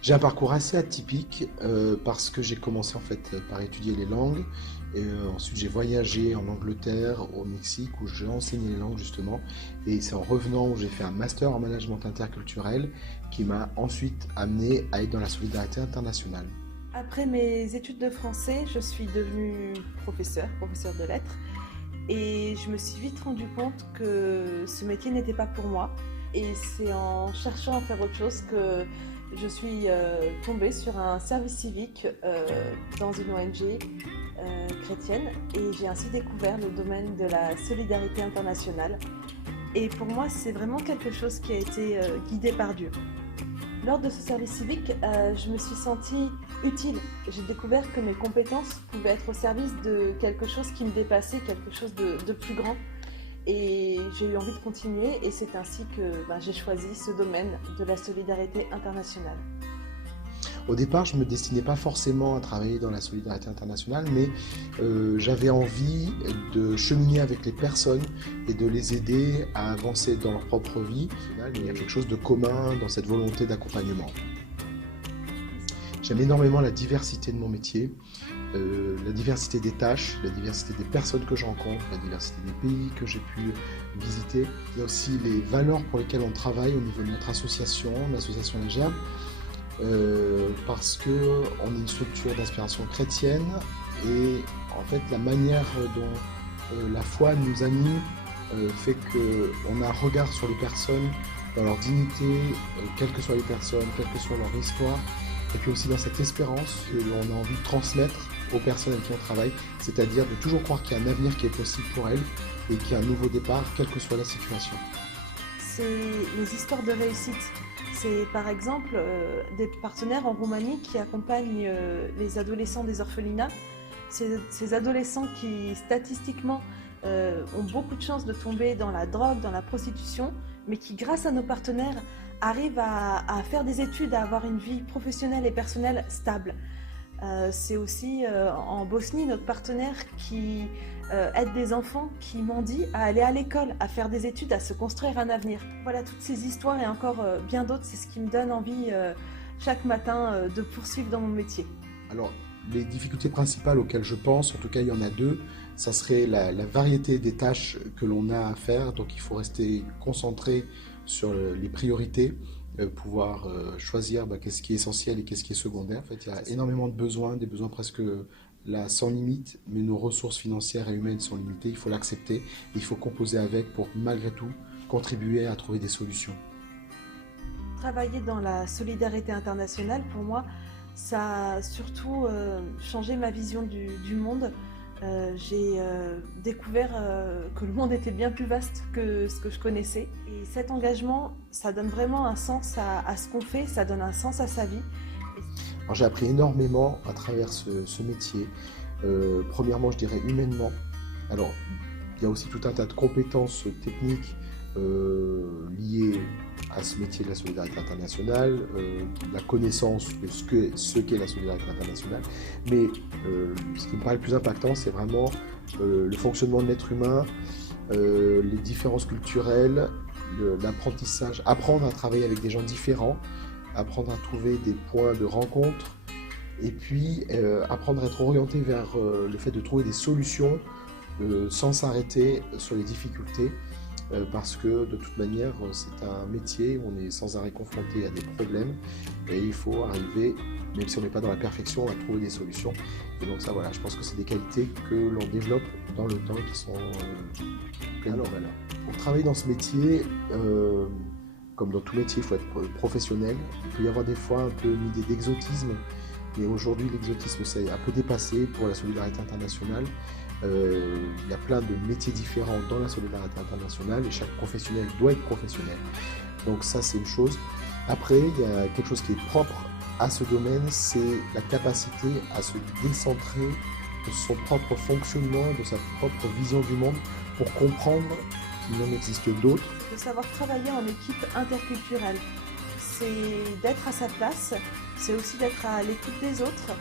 J'ai un parcours assez atypique parce que j'ai commencé en fait par étudier les langues et ensuite j'ai voyagé en Angleterre, au Mexique où j'ai enseigné les langues justement et c'est en revenant où j'ai fait un master en management interculturel qui m'a ensuite amené à être dans la solidarité internationale. Après mes études de français, je suis devenue professeure de lettres, et je me suis vite rendu compte que ce métier n'était pas pour moi. Et c'est en cherchant à faire autre chose que je suis tombée sur un service civique dans une ONG chrétienne, et j'ai ainsi découvert le domaine de la solidarité internationale. Et pour moi, c'est vraiment quelque chose qui a été guidé par Dieu. Lors de ce service civique, je me suis sentie utile. J'ai découvert que mes compétences pouvaient être au service de quelque chose qui me dépassait, quelque chose de plus grand. Et j'ai eu envie de continuer, et c'est ainsi que j'ai choisi ce domaine de la solidarité internationale. Au départ, je ne me destinais pas forcément à travailler dans la solidarité internationale, mais j'avais envie de cheminer avec les personnes et de les aider à avancer dans leur propre vie. Il y a quelque chose de commun dans cette volonté d'accompagnement. J'aime énormément la diversité de mon métier, la diversité des tâches, la diversité des personnes que je rencontre, la diversité des pays que j'ai pu visiter. Il y a aussi les valeurs pour lesquelles on travaille au niveau de notre association, l'association La Gerbe. Parce qu'on est une structure d'inspiration chrétienne et en fait la manière dont la foi nous anime fait qu'on a un regard sur les personnes dans leur dignité, quelles que soient les personnes, quelle que soit leur histoire, et puis aussi dans cette espérance que l'on a envie de transmettre aux personnes avec qui on travaille, c'est-à-dire de toujours croire qu'il y a un avenir qui est possible pour elles et qu'il y a un nouveau départ, quelle que soit la situation. C'est les histoires de réussite. C'est par exemple des partenaires en Roumanie qui accompagnent les adolescents des orphelinats. Ces adolescents qui statistiquement ont beaucoup de chances de tomber dans la drogue, dans la prostitution, mais qui grâce à nos partenaires arrivent à faire des études, à avoir une vie professionnelle et personnelle stable. C'est aussi en Bosnie notre partenaire qui aide des enfants qui mendient à aller à l'école, à faire des études, à se construire un avenir. Voilà, toutes ces histoires et encore bien d'autres, c'est ce qui me donne envie chaque matin de poursuivre dans mon métier. Alors, les difficultés principales auxquelles je pense, en tout cas il y en a deux, ça serait la variété des tâches que l'on a à faire, donc il faut rester concentré sur les priorités, pouvoir choisir qu'est-ce qui est essentiel et qu'est-ce qui est secondaire. En fait, il y a énormément de besoins, des besoins presque là sans limite, mais nos ressources financières et humaines sont limitées, il faut l'accepter, et il faut composer avec pour malgré tout contribuer à trouver des solutions. Travailler dans la solidarité internationale, pour moi, ça a surtout changé ma vision du monde. J'ai découvert que le monde était bien plus vaste que ce que je connaissais. Et cet engagement, ça donne vraiment un sens à ce qu'on fait, ça donne un sens à sa vie. Alors, j'ai appris énormément à travers ce métier. Premièrement, je dirais humainement. Alors, il y a aussi tout un tas de compétences techniques liées à ce métier de la solidarité internationale, la connaissance de ce qu'est la solidarité internationale. Mais ce qui me paraît le plus impactant, c'est vraiment le fonctionnement de l'être humain, les différences culturelles, l'apprentissage, apprendre à travailler avec des gens différents, apprendre à trouver des points de rencontre, et puis apprendre à être orienté vers le fait de trouver des solutions sans s'arrêter sur les difficultés, parce que de toute manière, c'est un métier où on est sans arrêt confronté à des problèmes et il faut arriver, même si on n'est pas dans la perfection, à trouver des solutions. Et donc ça, voilà, je pense que c'est des qualités que l'on développe dans le temps qui sont pleines de valeur. Pour travailler dans ce métier, comme dans tout métier, il faut être professionnel. Il peut y avoir des fois un peu une idée d'exotisme, mais aujourd'hui l'exotisme c'est un peu dépassé pour la solidarité internationale. Il y a plein de métiers différents dans la solidarité internationale et chaque professionnel doit être professionnel. Donc ça c'est une chose. Après, il y a quelque chose qui est propre à ce domaine, c'est la capacité à se décentrer de son propre fonctionnement, de sa propre vision du monde pour comprendre qu'il en existe d'autres. De savoir travailler en équipe interculturelle, c'est d'être à sa place, c'est aussi d'être à l'écoute des autres,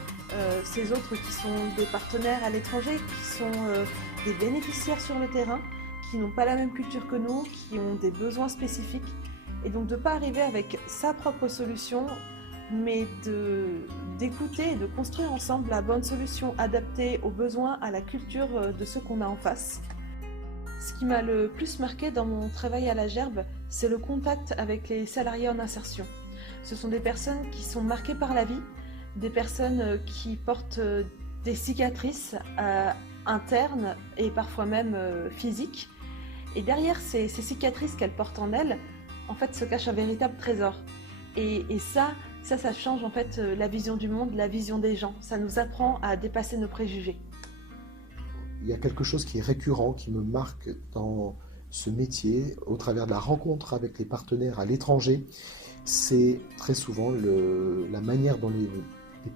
ces autres qui sont des partenaires à l'étranger, qui sont des bénéficiaires sur le terrain, qui n'ont pas la même culture que nous, qui ont des besoins spécifiques, et donc de ne pas arriver avec sa propre solution, mais d'écouter et de construire ensemble la bonne solution adaptée aux besoins, à la culture de ceux qu'on a en face. Ce qui m'a le plus marqué dans mon travail à la Gerbe, c'est le contact avec les salariés en insertion. Ce sont des personnes qui sont marquées par la vie, des personnes qui portent des cicatrices internes et parfois même physiques. Et derrière ces cicatrices qu'elles portent en elles, en fait, se cache un véritable trésor. Et ça change en fait la vision du monde, la vision des gens. Ça nous apprend à dépasser nos préjugés. Il y a quelque chose qui est récurrent, qui me marque dans ce métier, au travers de la rencontre avec les partenaires à l'étranger. C'est très souvent la manière dont les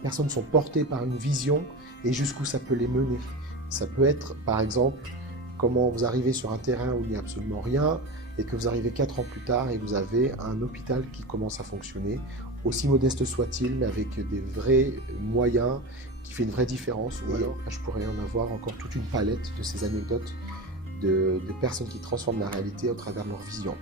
personnes sont portées par une vision et jusqu'où ça peut les mener. Ça peut être, par exemple, comment vous arrivez sur un terrain où il n'y a absolument rien et que vous arrivez 4 ans plus tard et vous avez un hôpital qui commence à fonctionner, aussi modeste soit-il, mais avec des vrais moyens, qui fait une vraie différence. Ou alors, je pourrais en avoir encore toute une palette de ces anecdotes de personnes qui transforment la réalité au travers de leur vision.